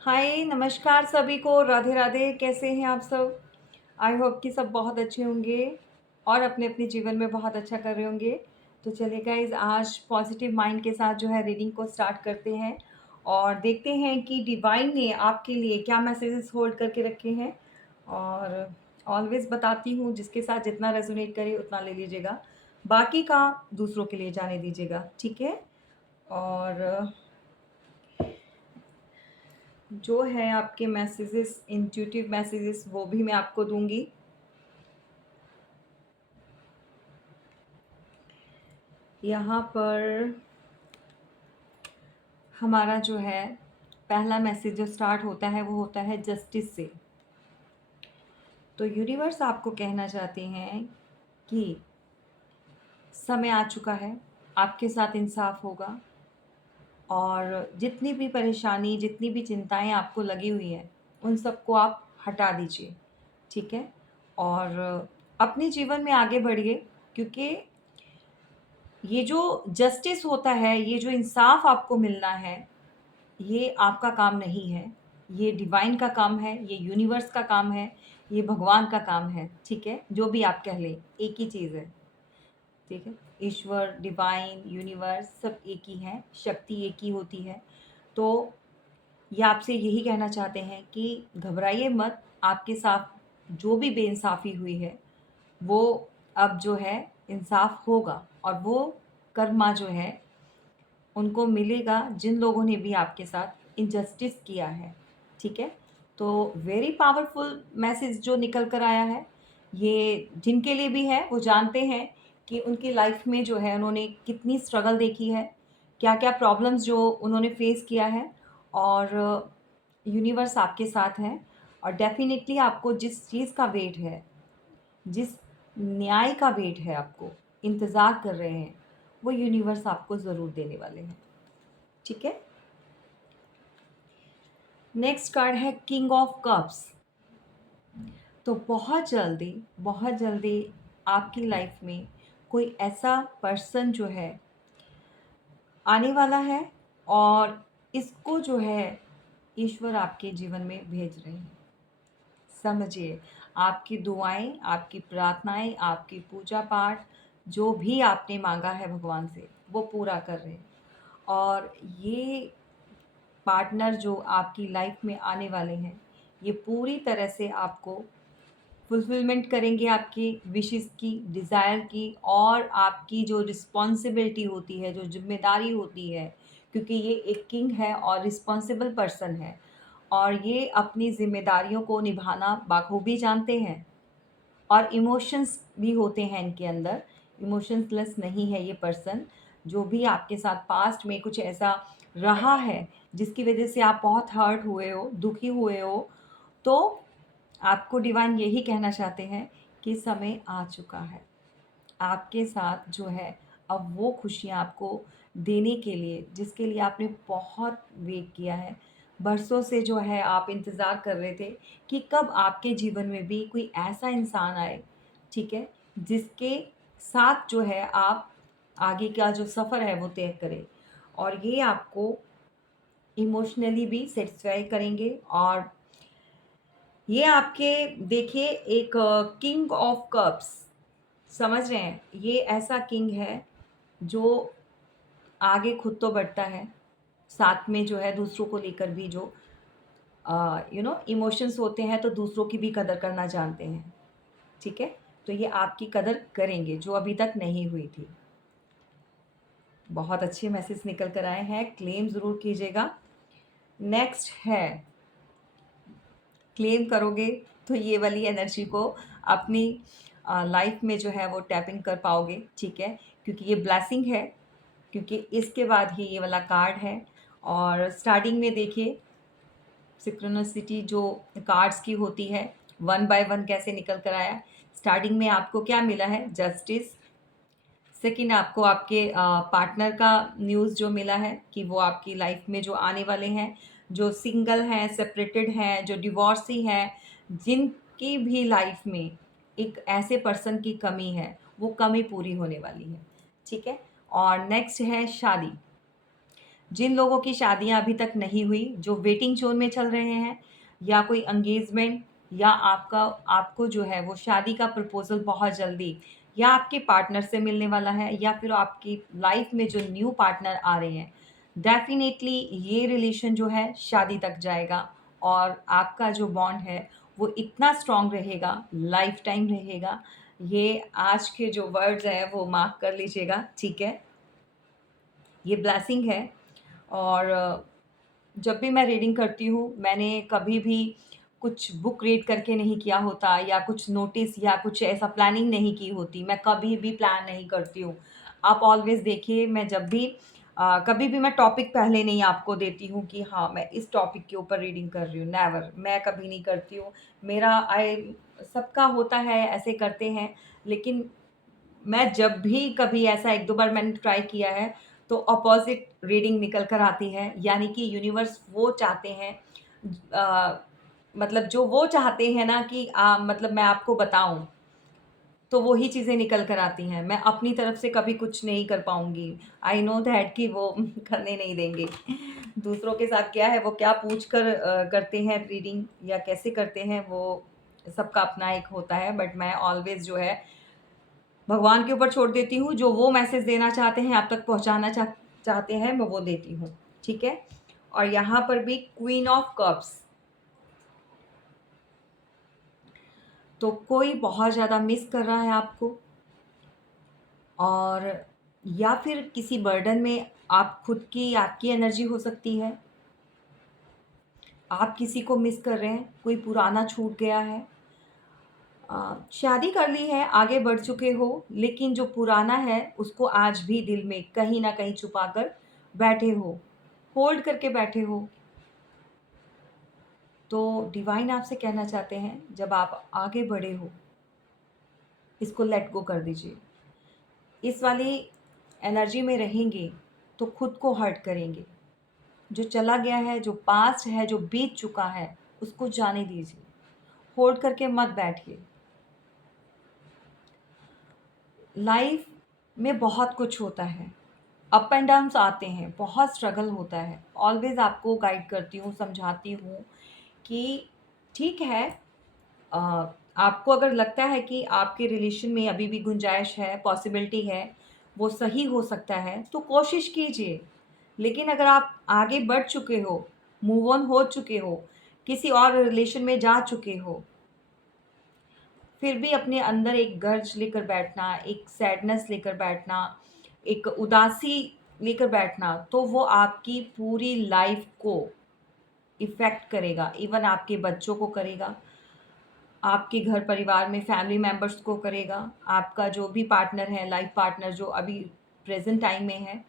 हाय, नमस्कार सभी को, राधे राधे। कैसे हैं आप सब? आई होप कि सब बहुत अच्छे होंगे और अपने-अपने जीवन में बहुत अच्छा कर रहे होंगे। तो चलिए गाइज़, आज पॉजिटिव माइंड के साथ जो है रीडिंग को स्टार्ट करते हैं और देखते हैं कि डिवाइन ने आपके लिए क्या मैसेजेस होल्ड करके रखे हैं। और ऑलवेज़ बताती हूँ, जिसके साथ जितना रेज़ोनेट करे उतना ले लीजिएगा, बाकी का दूसरों के लिए जाने दीजिएगा, ठीक है? और जो है आपके मैसेजेस, इंट्यूटिव मैसेजेस, वो भी मैं आपको दूंगी। यहाँ पर हमारा जो है पहला मैसेज जो स्टार्ट होता है वो होता है जस्टिस से। तो यूनिवर्स आपको कहना चाहते हैं कि समय आ चुका है, आपके साथ इंसाफ होगा और जितनी भी परेशानी, जितनी भी चिंताएं आपको लगी हुई हैं, उन सबको आप हटा दीजिए, ठीक है? और अपने जीवन में आगे बढ़िए, क्योंकि ये जो जस्टिस होता है, ये जो इंसाफ आपको मिलना है, ये आपका काम नहीं है। ये डिवाइन का काम है, ये यूनिवर्स का काम है, ये भगवान का काम है, ठीक है? जो भी आप कह लें, एक ही चीज़ है, ठीक है? ईश्वर, डिवाइन, यूनिवर्स सब एक ही हैं, शक्ति एक ही होती है। तो ये आपसे यही कहना चाहते हैं कि घबराइए मत, आपके साथ जो भी बेइंसाफ़ी हुई है, वो अब जो है इंसाफ होगा और वो कर्मा जो है उनको मिलेगा जिन लोगों ने भी आपके साथ इनजस्टिस किया है, ठीक है? तो वेरी पावरफुल मैसेज जो निकल कर आया है, ये जिनके लिए भी है वो जानते हैं कि उनकी लाइफ में जो है उन्होंने कितनी स्ट्रगल देखी है, क्या-क्या प्रॉब्लम्स जो उन्होंने फेस किया है और यूनिवर्स आपके साथ है और डेफ़िनिटली आपको जिस चीज़ का वेट है, जिस न्याय का वेट है, आपको इंतज़ार कर रहे हैं, वो यूनिवर्स आपको ज़रूर देने वाले हैं, ठीक है? नेक्स्ट कार्ड है किंग ऑफ कप्स। तो बहुत जल्दी आपकी लाइफ में कोई ऐसा पर्सन जो है आने वाला है और इसको जो है ईश्वर आपके जीवन में भेज रहे हैं। समझिए, आपकी दुआएं, आपकी प्रार्थनाएं, आपकी पूजा पाठ, जो भी आपने मांगा है भगवान से, वो पूरा कर रहे हैं। और ये पार्टनर जो आपकी लाइफ में आने वाले हैं, ये पूरी तरह से आपको फुलफिलमेंट करेंगे आपकी विशेस की, डिज़ायर की और आपकी जो रिस्पॉन्सिबिलिटी होती है, जो ज़िम्मेदारी होती है, क्योंकि ये एक किंग है और रिस्पॉन्सिबल पर्सन है और ये अपनी ज़िम्मेदारियों को निभाना बाखूबी जानते हैं और इमोशंस भी होते हैं इनके अंदर। इमोशंसलेस नहीं है ये पर्सन। जो भी आपके साथ पास्ट में कुछ ऐसा रहा है, जिसकी वज़ह से आप बहुत हर्ट हुए हो, दुखी हुए हो, तो आपको डिवाइन यही कहना चाहते हैं कि समय आ चुका है। आपके साथ जो है अब वो खुशियाँ आपको देने के लिए, जिसके लिए आपने बहुत वेट किया है। बरसों से जो है आप इंतज़ार कर रहे थे कि कब आपके जीवन में भी कोई ऐसा इंसान आए, ठीक है? जिसके साथ जो है आप आगे का जो सफ़र है वो तय करें और ये आपको इमोशनली भी सैटिस्फाई करेंगे और ये आपके, देखिए, एक किंग ऑफ कप्स, समझ रहे हैं? ये ऐसा किंग है जो आगे खुद तो बढ़ता है, साथ में जो है दूसरों को लेकर भी जो इमोशंस होते हैं, तो दूसरों की भी कदर करना जानते हैं, ठीक है? तो ये आपकी कदर करेंगे जो अभी तक नहीं हुई थी। बहुत अच्छे मैसेज निकल कर आए हैं, क्लेम ज़रूर कीजिएगा। नेक्स्ट है, क्लेम करोगे तो ये वाली एनर्जी को अपनी लाइफ में जो है वो टैपिंग कर पाओगे, ठीक है? क्योंकि ये ब्लेसिंग है, क्योंकि इसके बाद ही ये वाला कार्ड है। और स्टार्टिंग में देखिए सिक्रोनिसिटी जो कार्ड्स की होती है, वन बाय वन कैसे निकल कर आया। स्टार्टिंग में आपको क्या मिला है? जस्टिस। सेकंड, आपको आपके पार्टनर का न्यूज़ जो मिला है कि वो आपकी लाइफ में जो आने वाले हैं, जो सिंगल हैं, सेपरेटेड हैं, जो डिवोर्सी हैं, जिनकी भी लाइफ में एक ऐसे पर्सन की कमी है, वो कमी पूरी होने वाली है, ठीक है? और नेक्स्ट है शादी। जिन लोगों की शादियां अभी तक नहीं हुई, जो वेटिंग जोन में चल रहे हैं, या कोई एंगेजमेंट, या आपका आपको जो है वो शादी का प्रपोजल बहुत जल्दी या आपके पार्टनर से मिलने वाला है, या फिर आपकी लाइफ में जो न्यू पार्टनर आ रहे हैं, डेफिनेटली ये रिलेशन जो है शादी तक जाएगा। और आपका जो बॉन्ड है वो इतना स्ट्रांग रहेगा, लाइफ टाइम रहेगा। ये आज के जो वर्ड्स हैं वो मार्क कर लीजिएगा, ठीक है। ये ब्लेसिंग है। और जब भी मैं रीडिंग करती हूँ, मैंने कभी भी कुछ बुक रीड करके नहीं किया होता, या कुछ नोटिस या कुछ ऐसा प्लानिंग नहीं की होती। मैं कभी भी प्लान नहीं करती हूँ। आप ऑलवेज़ देखिए, मैं जब भी कभी भी मैं टॉपिक पहले नहीं आपको देती हूँ कि हाँ, मैं इस टॉपिक के ऊपर रीडिंग कर रही हूँ, नेवर, मैं कभी नहीं करती हूँ। मेरा आई सबका होता है, ऐसे करते हैं, लेकिन मैं जब भी कभी ऐसा 1-2 बार मैंने ट्राई किया है, तो अपोज़िट रीडिंग निकल कर आती है। यानी कि यूनिवर्स वो चाहते हैं, मतलब जो वो चाहते हैं ना कि मतलब मैं आपको बताऊँ, तो वो ही चीज़ें निकल कर आती हैं। मैं अपनी तरफ से कभी कुछ नहीं कर पाऊँगी। आई नो दैट कि वो करने नहीं देंगे। दूसरों के साथ क्या है, वो क्या पूछ कर करते हैं रीडिंग या कैसे करते हैं, वो सबका अपना एक होता है। बट मैं ऑलवेज़ जो है भगवान के ऊपर छोड़ देती हूँ, जो वो मैसेज देना चाहते हैं, आप तक पहुँचाना चाहते हैं, मैं वो देती हूँ, ठीक है? और यहाँ पर भी क्वीन ऑफ कप्स, तो कोई बहुत ज़्यादा मिस कर रहा है आपको, और या फिर किसी बर्डन में आप खुद की आपकी एनर्जी हो सकती है। आप किसी को मिस कर रहे हैं, कोई पुराना छूट गया है। शादी कर ली है, आगे बढ़ चुके हो, लेकिन जो पुराना है उसको आज भी दिल में कहीं न कहीं छुपा कर बैठे हो, होल्ड करके बैठे हो। तो डिवाइन आपसे कहना चाहते हैं, जब आप आगे बढ़े हो, इसको लेट गो कर दीजिए। इस वाली एनर्जी में रहेंगे तो खुद को हर्ट करेंगे। जो चला गया है, जो पास्ट है, जो बीत चुका है, उसको जाने दीजिए। होल्ड करके मत बैठिए। लाइफ में बहुत कुछ होता है, अप एंड डाउन्स आते हैं, बहुत स्ट्रगल होता है। ऑलवेज़ आपको गाइड करती हूँ, समझाती हूँ कि ठीक है, अ, आपको अगर लगता है कि आपके रिलेशन में अभी भी गुंजाइश है, पॉसिबिलिटी है, वो सही हो सकता है, तो कोशिश कीजिए। लेकिन अगर आप आगे बढ़ चुके हो, मूव ऑन हो चुके हो, किसी और रिलेशन में जा चुके हो, फिर भी अपने अंदर एक गर्ज लेकर बैठना, एक सैडनेस लेकर बैठना, एक उदासी लेकर बैठना, तो वो आपकी पूरी लाइफ को इफ़ेक्ट करेगा। इवन आपके बच्चों को करेगा, आपके घर परिवार में फैमिली मेंबर्स को करेगा, आपका जो भी पार्टनर है, लाइफ पार्टनर जो अभी प्रेज़ेंट टाइम में है,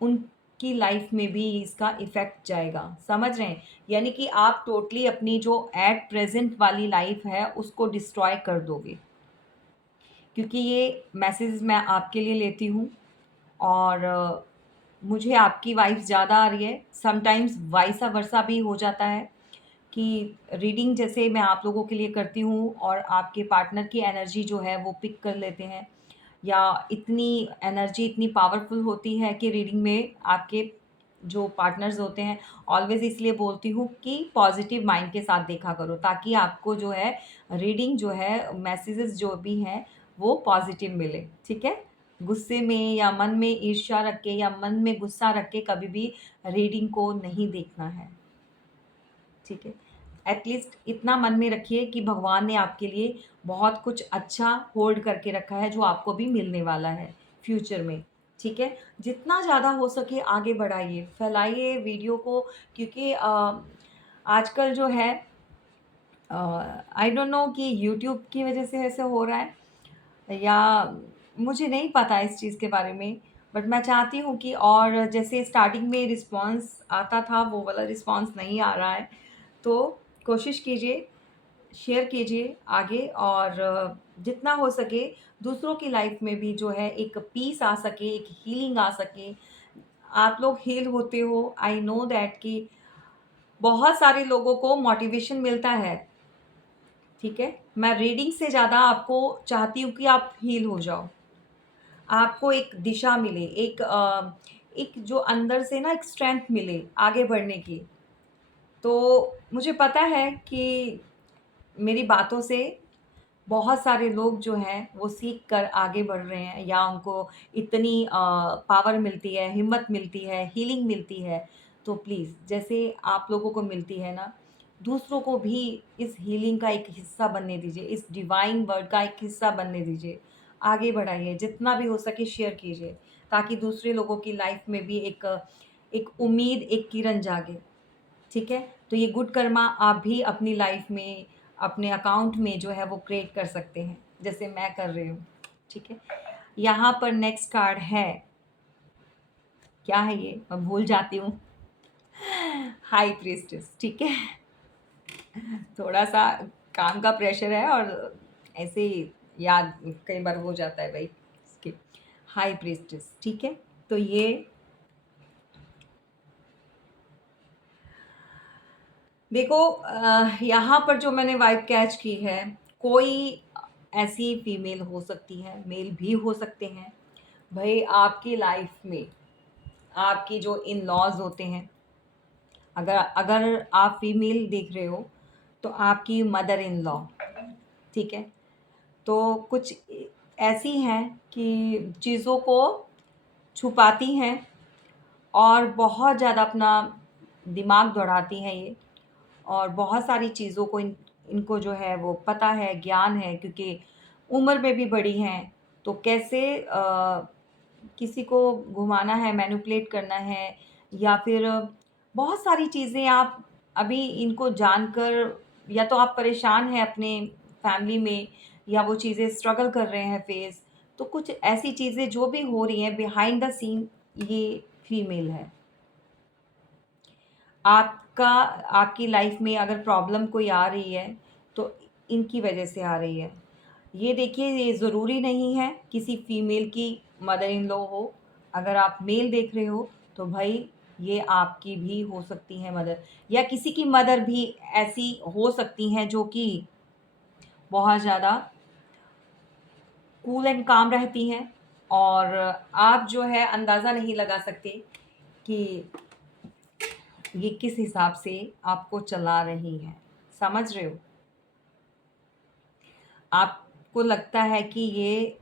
उनकी लाइफ में भी इसका इफ़ेक्ट जाएगा। समझ रहे हैं? यानी कि आप टोटली अपनी जो एट प्रेज़ेंट वाली लाइफ है, उसको डिस्ट्रॉय कर दोगे। क्योंकि ये मैसेज मैं आपके लिए लेती हूँ, और मुझे आपकी वाइब्स ज़्यादा आ रही है। समटाइम्स वाइसा वर्सा भी हो जाता है कि रीडिंग जैसे मैं आप लोगों के लिए करती हूँ और आपके पार्टनर की एनर्जी जो है वो पिक कर लेते हैं, या इतनी एनर्जी इतनी पावरफुल होती है कि रीडिंग में आपके जो पार्टनर्स होते हैं, ऑलवेज़ इसलिए बोलती हूँ कि पॉजिटिव माइंड के साथ देखा करो, ताकि आपको जो है रीडिंग जो है, मैसेजेस जो भी हैं, वो पॉजिटिव मिले, ठीक है? गुस्से में या मन में ईर्ष्या रख के या मन में गुस्सा रख के कभी भी रीडिंग को नहीं देखना है, ठीक है? एटलीस्ट इतना मन में रखिए कि भगवान ने आपके लिए बहुत कुछ अच्छा होल्ड करके रखा है, जो आपको भी मिलने वाला है फ्यूचर में, ठीक है? जितना ज़्यादा हो सके आगे बढ़ाइए, फैलाइए वीडियो को, क्योंकि आजकल जो है, आई डोंट नो कि यूट्यूब की वजह से ऐसे हो रहा है, या मुझे नहीं पता इस चीज़ के बारे में। बट मैं चाहती हूँ कि, और जैसे स्टार्टिंग में रिस्पॉन्स आता था, वो वाला रिस्पॉन्स नहीं आ रहा है। तो कोशिश कीजिए, शेयर कीजिए आगे, और जितना हो सके दूसरों की लाइफ में भी जो है एक पीस आ सके, एक हीलिंग आ सके। आप लोग हील होते हो, आई नो दैट कि बहुत सारे लोगों को मोटिवेशन मिलता है, ठीक है? मैं रीडिंग से ज़्यादा आपको चाहती हूँ कि आप हील हो जाओ। आपको एक दिशा मिले, एक जो अंदर से ना एक स्ट्रेंथ मिले आगे बढ़ने की। तो मुझे पता है कि मेरी बातों से बहुत सारे लोग जो हैं वो सीख कर आगे बढ़ रहे हैं, या उनको इतनी पावर मिलती है, हिम्मत मिलती है, हीलिंग मिलती है। तो प्लीज़ जैसे आप लोगों को मिलती है ना, दूसरों को भी इस हीलिंग का एक हिस्सा बनने दीजिए, इस डिवाइन वर्ड का एक हिस्सा बनने दीजिए। आगे बढ़ाइए, जितना भी हो सके शेयर कीजिए, ताकि दूसरे लोगों की लाइफ में भी एक उम्मीद, एक किरण जागे। ठीक है? तो ये गुड कर्मा आप भी अपनी लाइफ में, अपने अकाउंट में जो है वो क्रिएट कर सकते हैं, जैसे मैं कर रही हूँ। ठीक है? यहाँ पर नेक्स्ट कार्ड है, क्या है ये? मैं भूल जाती हूँ। हाई प्रीस्टेस, ठीक है? थोड़ा-सा काम का प्रेशर है और ऐसे ही याद कई बार हो जाता है भाई। स्किप। हाई प्रीस्टेस, ठीक है? तो ये देखो, यहाँ पर जो मैंने वाइब कैच की है, कोई ऐसी फीमेल हो सकती है, मेल भी हो सकते हैं। भई आपकी लाइफ में आपकी जो इन-लॉज़ होते हैं, अगर अगर आप फीमेल देख रहे हो, तो आपकी मदर इन लॉ, ठीक है? तो कुछ ऐसी हैं कि चीज़ों को छुपाती हैं और बहुत ज़्यादा अपना दिमाग दौड़ाती हैं ये। और बहुत सारी चीज़ों को इनको जो है वो पता है, ज्ञान है, क्योंकि उम्र में भी बड़ी हैं। तो कैसे किसी को घुमाना है, मैनिपुलेट करना है, या फिर बहुत सारी चीज़ें आप अभी इनको जानकर, या तो आप परेशान हैं अपने फैमिली में, या वो चीज़ें स्ट्रगल कर रहे हैं फेस। तो कुछ ऐसी चीज़ें जो भी हो रही हैं बिहाइंड द सीन, ये फीमेल है। आपका आपकी लाइफ में अगर प्रॉब्लम कोई आ रही है, तो इनकी वजह से आ रही है। ये देखिए, ये ज़रूरी नहीं है किसी फीमेल की मदर इन लॉ हो। अगर आप मेल देख रहे हो, तो भाई ये आपकी भी हो सकती हैं मदर, या किसी की मदर भी ऐसी हो सकती हैं जो कि बहुत ज़्यादा कूल एंड काम रहती हैं, और आप जो है अंदाज़ा नहीं लगा सकते कि ये किस हिसाब से आपको चला रही हैं। समझ रहे हो? आपको लगता है कि ये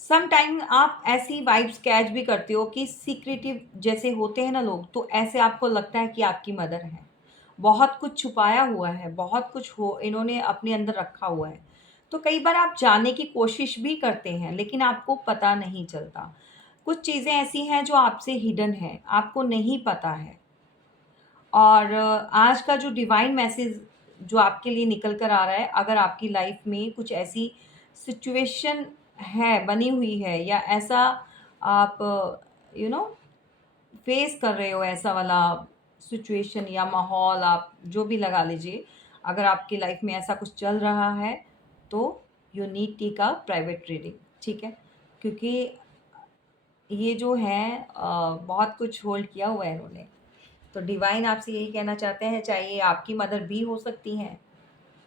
सम टाइम आप ऐसी वाइब्स कैच भी करते हो कि सीक्रेटिव जैसे होते हैं ना लोग, तो ऐसे आपको लगता है कि आपकी मदर है। बहुत कुछ छुपाया हुआ है, बहुत कुछ हो इन्होंने अपने अंदर रखा हुआ है। तो कई बार आप जानने की कोशिश भी करते हैं, लेकिन आपको पता नहीं चलता। कुछ चीज़ें ऐसी हैं जो आपसे हिडन है, आपको नहीं पता है। और आज का जो डिवाइन मैसेज जो आपके लिए निकल कर आ रहा है, अगर आपकी लाइफ में कुछ ऐसी सिचुएशन है, बनी हुई है, या ऐसा आप यू नो फेस कर रहे हो, ऐसा वाला सिचुएशन या माहौल आप जो भी लगा लीजिए, अगर आपकी लाइफ में ऐसा कुछ चल रहा है, तो you need take a private reading, ठीक है? क्योंकि ये जो है बहुत कुछ होल्ड किया हुआ है इन्होंने। तो डिवाइन आपसे यही कहना चाहते हैं, चाहे ये आपकी मदर भी हो सकती हैं,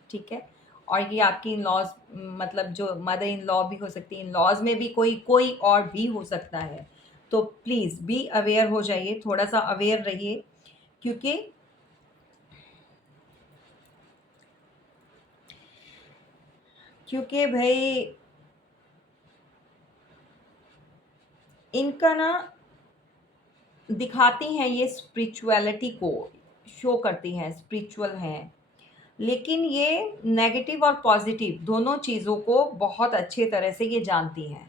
ठीक है? और ये आपकी इन-लॉज़, मतलब जो मदर इन लॉ भी हो सकती है, इन-लॉज़ में भी कोई कोई और भी हो सकता है। तो प्लीज़ बी अवेयर हो जाइए, थोड़ा-सा अवेयर रहिए, क्योंकि क्योंकि भई इनका ना दिखाती हैं, ये स्पिरिचुअलिटी को शो करती हैं, स्पिरिचुअल हैं। लेकिन ये नेगेटिव और पॉजिटिव दोनों चीज़ों को बहुत अच्छे तरह से ये जानती हैं।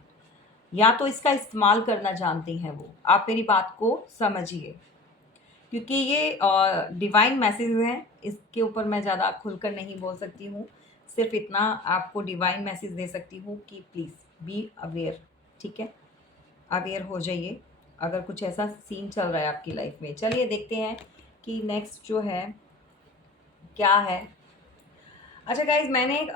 या तो इसका इस्तेमाल करना जानती हैं वो। आप मेरी बात को समझिए। क्योंकि ये डिवाइन मैसेज हैं, इसके ऊपर मैं ज़्यादा खुलकर नहीं बोल सकती हूँ। सिर्फ़ इतना आपको डिवाइन मैसेज दे सकती हूँ कि प्लीज़ बी अवेयर, ठीक है? अवेयर हो जाइए, अगर कुछ ऐसा सीन चल रहा है आपकी लाइफ़ में। चलिए देखते हैं कि नेक्स्ट जो है, क्या है? अच्छा गाइज़, मैंने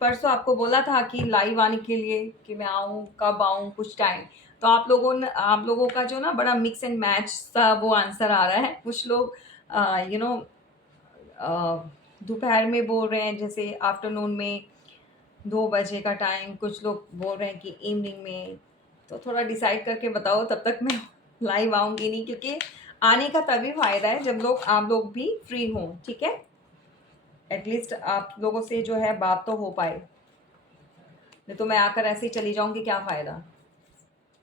परसों आपको बोला था कि लाइव आने के लिए, कि मैं आऊँ, कब आऊँ, कुछ टाइम। तो आप लोगों का जो ना बड़ा मिक्स एंड मैच सा वो आंसर आ रहा है। कुछ लोग यू नो दोपहर में बोल रहे हैं, जैसे आफ्टरनून में 2 बजे का टाइम, कुछ लोग बोल रहे हैं कि इवनिंग में। तो थोड़ा डिसाइड करके बताओ, तब तक मैं लाइव आऊँगी नहीं, क्योंकि आने का तभी फ़ायदा है जब आप लोग भी फ्री हों, ठीक है? एटलीस्ट आप लोगों से जो है बात तो हो पाए, नहीं तो मैं आकर ऐसे ही चली जाऊँगी, क्या फ़ायदा?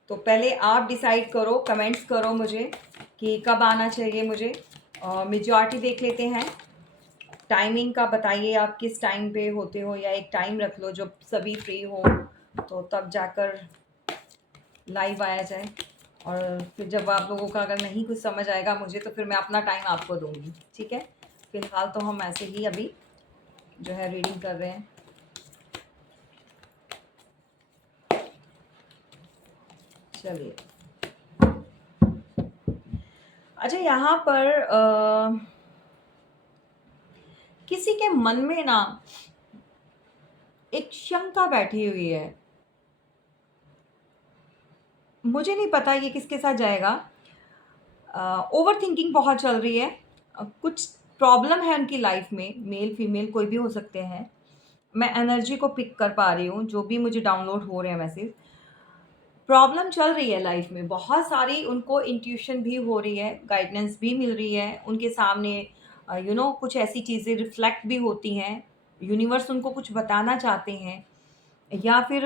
तो पहले आप डिसाइड करो, कमेंट्स करो मुझे कि कब आना चाहिए मुझे। मेजॉरिटी देख लेते हैं। टाइमिंग का बताइए, आप किस टाइम पे होते हो, या एक टाइम रख लो जब सभी फ्री हो, तो तब जाकर लाइव आया जाए। और फिर जब आप लोगों का अगर नहीं कुछ समझ आएगा मुझे, तो फिर मैं अपना टाइम आपको दूंगी, ठीक है? फिलहाल तो हम ऐसे ही अभी जो है रीडिंग कर रहे हैं। चलिए, अच्छा यहाँ पर किसी के मन में ना एक शंका बैठी हुई है। मुझे नहीं पता ये किसके साथ जाएगा। ओवर थिंकिंग बहुत चल रही है। कुछ प्रॉब्लम है उनकी लाइफ में, मेल फीमेल कोई भी हो सकते हैं। मैं एनर्जी को पिक कर पा रही हूँ, जो भी मुझे डाउनलोड हो रहे हैं मैसेज। प्रॉब्लम चल रही है लाइफ में, बहुत सारी उनको इंट्यूशन भी हो रही है, गाइडेंस भी मिल रही है उनके सामने। कुछ ऐसी चीज़ें रिफ्लेक्ट भी होती हैं, यूनिवर्स उनको कुछ बताना चाहते हैं, या फिर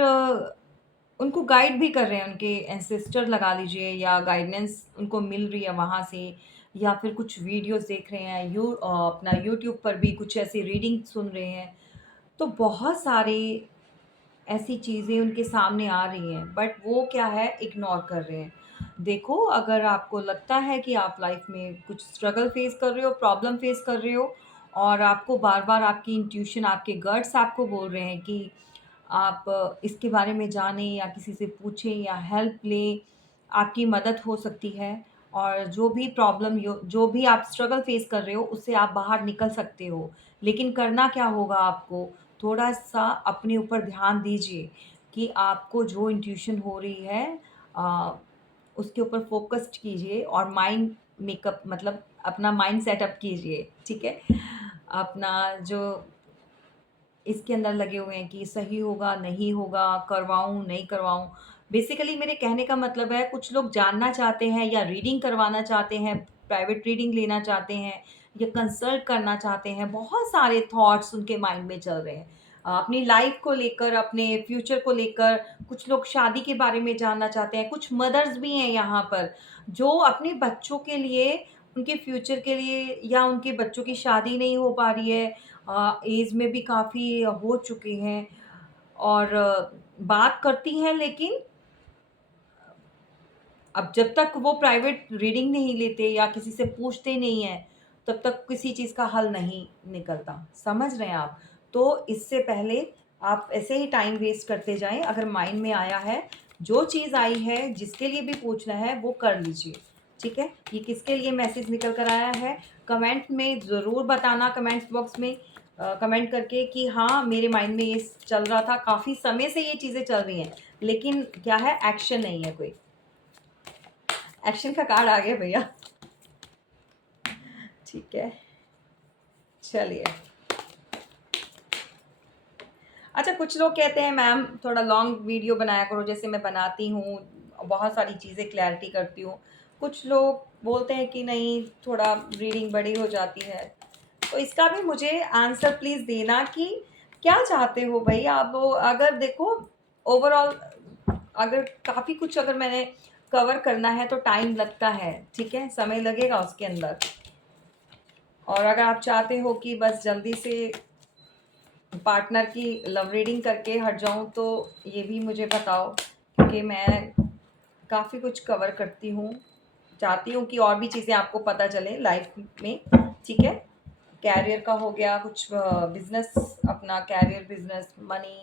उनको गाइड भी कर रहे हैं उनके एंसेस्टर लगा लीजिए, या गाइडेंस उनको मिल रही है वहाँ से, या फिर कुछ वीडियोस देख रहे हैं, अपना यूट्यूब पर भी कुछ ऐसी रीडिंग सुन रहे हैं। तो बहुत सारी ऐसी चीज़ें उनके सामने आ रही हैं, बट वो क्या है, इग्नोर कर रहे हैं। देखो, अगर आपको लगता है कि आप लाइफ में कुछ स्ट्रगल फेस कर रहे हो, प्रॉब्लम फेस कर रहे हो, और आपको बार बार आपकी इंट्यूशन, आपके गट्स आपको बोल रहे हैं कि आप इसके बारे में जानें, या किसी से पूछें, या हेल्प लें, आपकी मदद हो सकती है। और जो भी प्रॉब्लम, जो भी आप स्ट्रगल फेस कर रहे हो, उससे आप बाहर निकल सकते हो। लेकिन करना क्या होगा आपको, थोड़ा-सा अपने ऊपर ध्यान दीजिए कि आपको जो इंट्यूशन हो रही है, अ, उसके ऊपर फ़ोकस्ड कीजिए, और माइंड मेकअप, मतलब अपना माइंड सेटअप कीजिए, ठीक है? अपना जो इसके अंदर लगे हुए हैं कि सही होगा, नहीं होगा, करवाऊँ, नहीं करवाऊँ। बेसिकली मेरे कहने का मतलब है, कुछ लोग जानना चाहते हैं, या रीडिंग करवाना चाहते हैं, प्राइवेट रीडिंग लेना चाहते हैं, या कंसल्ट करना चाहते हैं। बहुत सारे थॉट्स उनके माइंड में चल रहे हैं। अपनी लाइफ़ को लेकर, अपने फ्यूचर को लेकर, कुछ लोग शादी के बारे में जानना चाहते हैं। कुछ मदर्स भी हैं यहाँ पर, जो अपने बच्चों के लिए, उनके फ्यूचर के लिए, या उनके बच्चों की शादी नहीं हो पा रही है, एज में भी काफ़ी हो चुके हैं, और बात करती हैं, लेकिन अब जब तक वो प्राइवेट रीडिंग नहीं लेते या किसी से पूछते नहीं हैं, तब तक किसी चीज़ का हल नहीं निकलता। समझ रहे हैं आप? तो इससे पहले आप ऐसे ही टाइम वेस्ट करते जाएँ, अगर माइंड में आया है, जो चीज़ आई है, जिसके लिए भी पूछना है, वो कर लीजिए, ठीक है? ये किसके लिए मैसेज निकल कर आया है, कमेंट में ज़रूर बताना, कमेंट्स बॉक्स में कमेंट करके कि हाँ, मेरे माइंड में ये चल रहा था, काफ़ी समय से ये चीज़ें चल रही हैं, लेकिन क्या है, एक्शन नहीं है कोई। एक्शन का कार्ड आ गया भैया, ठीक है। चलिए, अच्छा, कुछ लोग कहते हैं मैम थोड़ा लॉन्ग वीडियो बनाया करो, जैसे मैं बनाती हूँ, बहुत सारी चीज़ें क्लैरिटी करती हूँ। कुछ लोग बोलते हैं कि नहीं, थोड़ा रीडिंग बड़ी हो जाती है। तो इसका भी मुझे आंसर प्लीज़ देना कि क्या चाहते हो भई आप? अगर देखो, ओवरऑल अगर काफ़ी कुछ अगर मैंने कवर करना है, तो टाइम लगता है, ठीक है? समय लगेगा उसके अंदर। और अगर आप चाहते हो कि बस जल्दी से पार्टनर की लव रीडिंग करके हट जाऊँ, तो ये भी मुझे बताओ, क्योंकि मैं काफ़ी कुछ कवर करती हूँ। चाहती हूँ कि और भी चीज़ें आपको पता चलें लाइफ में, ठीक है? कैरियर का हो गया, कुछ बिज़नेस, अपना career, business, money,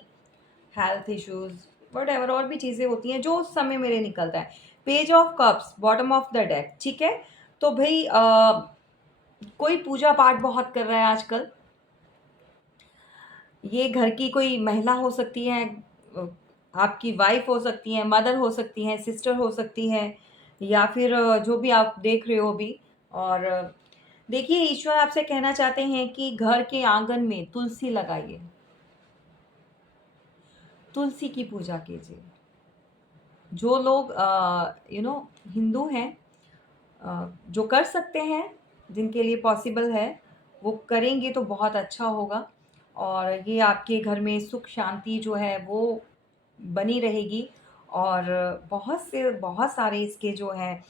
health issues, whatever और भी चीज़ें होती हैं जो उस समय मेरे निकलता है। Page of cups, bottom of the deck, ठीक है? तो भई कोई पूजा पाठ बहुत कर रहा है आजकल। ये घर की कोई महिला हो सकती है, अ, आपकी वाइफ़ हो सकती हैं, मदर हो सकती हैं, सिस्टर हो सकती हैं, या फिर जो भी आप देख रहे हो अभी। और देखिए, ईश्वर आपसे कहना चाहते हैं कि घर के आंगन में तुलसी लगाइए, तुलसी की पूजा कीजिए। जो लोग हिंदू हैं, जो कर सकते हैं, जिनके लिए पॉसिबल है, वो करेंगे तो बहुत अच्छा होगा। और ये आपके घर में सुख शांति जो है वो बनी रहेगी। और बहुत सारे इसके जो हैं,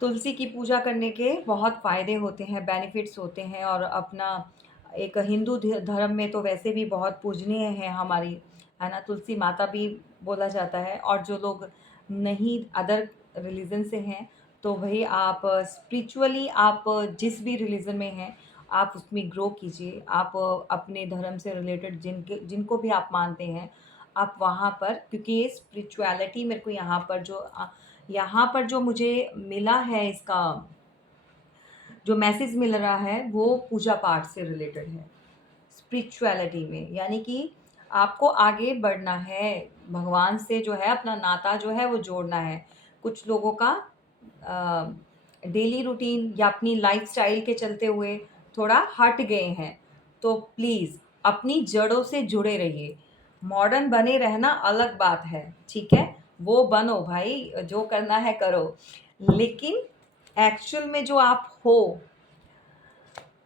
तुलसी की पूजा करने के बहुत फ़ायदे होते हैं, बेनिफिट्स होते हैं। और अपना एक हिंदू धर्म में तो वैसे भी बहुत पूजनीय है हमारी, है ना? तुलसी माता भी बोला जाता है। और जो लोग नहीं अदर रिलीजन से हैं, तो भाई आप स्पिरिचुअली आप जिस भी रिलीजन में हैं, आप उसमें ग्रो कीजिए। आप अपने धर्म से रिलेटेड जिनको भी आप मानते हैं, आप वहाँ पर, क्योंकि ये स्पिरिचुअलिटी मेरे को यहाँ पर जो मुझे मिला है, इसका जो मैसेज मिल रहा है वो पूजा पाठ से रिलेटेड है, स्पिरिचुअलिटी में। यानी कि आपको आगे बढ़ना है, भगवान से जो है अपना नाता जो है वो जोड़ना है। कुछ लोगों का डेली रूटीन या अपनी लाइफस्टाइल के चलते हुए थोड़ा हट गए हैं, तो प्लीज़ अपनी जड़ों से जुड़े रहिए। मॉडर्न बने रहना अलग बात है, ठीक है? वो बनो भाई, जो करना है करो। लेकिन एक्चुअल में जो आप हो,